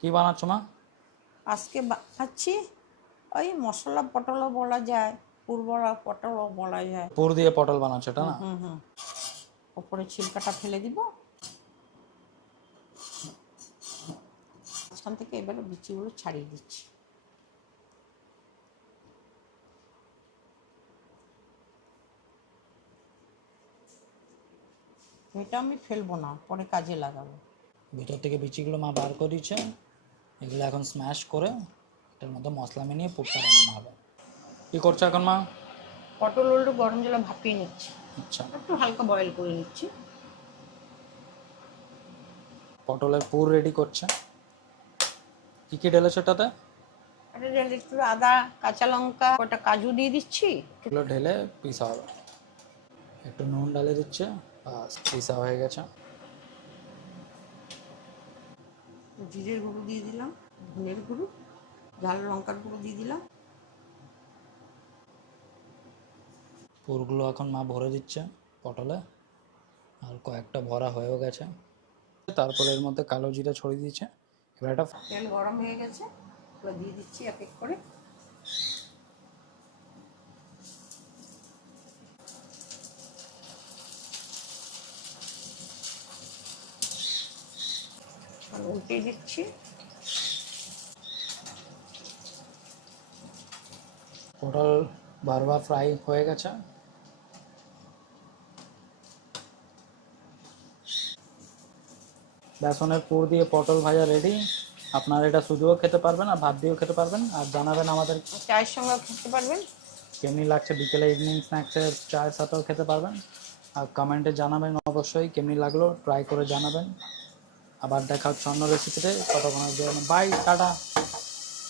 কি বানাচ্ছ মা? আজকে বানাচ্ছি ওই মশলা পটলও বলা যায়, পুরবড়া পটলও বলা যায়। পুর দিয়ে পটল বানাচ্ছ এটা না? হুম হুম। ওপরে ছিলকাটা ফেলে দিব, মাঝখান থেকে এবারে বিচিগুলো ছাড়িয়ে দিচ্ছি। এটা আমি ফেলবো না, পরে কাজে লাগাবো। ভিতর থেকে বিচিগুলো মা বার করে দিচ্ছে, এগুলো এখন স্ম্যাশ করে এটার মধ্যে মশলা মিলিয়ে পুরটা বানানো হবে। কি করছো এখন মা? পটল একটু গরম জলে ভাপিয়ে নিচ্ছি, আচ্ছা, একটু হালকা বয়েল করে নিচ্ছি। পটলের পুর রেডি করছে। কি কি ঢেলেছো এটাতে? এটা ঢেলে একটু আদা, কাঁচা লঙ্কা, ওটা কাজু দিয়ে দিচ্ছি। এগুলো ঢেলে পিসা হবে। একটু নুন ঢালে দিচ্ছে, বাস পিসা হয়ে গেছে। জিরের গুঁড়ো দিয়ে দিলাম, ধনের গুঁড়ো, ঝাল লঙ্কার গুঁড়ো দিয়ে দিলাম। পুরগুলো এখন মা ভরে দিচ্ছে পটলে, আর কয়েকটা ভরা হয়েও গেছে। তারপরে এর মধ্যে কালো জিরা ছড়িয়ে দিচ্ছে। এবার এটা তেল গরম হয়ে গেছে, এবার দিয়ে দিচ্ছি এক এক করে। উল্টে দিচ্ছি। পটল বারবার ফ্রাই হয়ে গেছে। বেসনের পুর দিয়ে পটল ভাজা রেডি। আপনারা এটা শুধুও খেতে পারবেন আর ভাত দিয়েও খেতে পারবেন। আর জানাবেন আমাদের চায়ের সঙ্গে খেতে পারবেন। কেমনি লাগছে, বিকেলে ইভিনিং স্ন্যাক্সের চায়ের সাথেও খেতে পারবেন। আর কমেন্টে জানাবেন অবশ্যই কেমনি লাগলো, ট্রাই করে জানাবেন। আবার দেখা হচ্ছে অন্য রেসিপিতে, ততক্ষণের জন্য বাই, টাটা।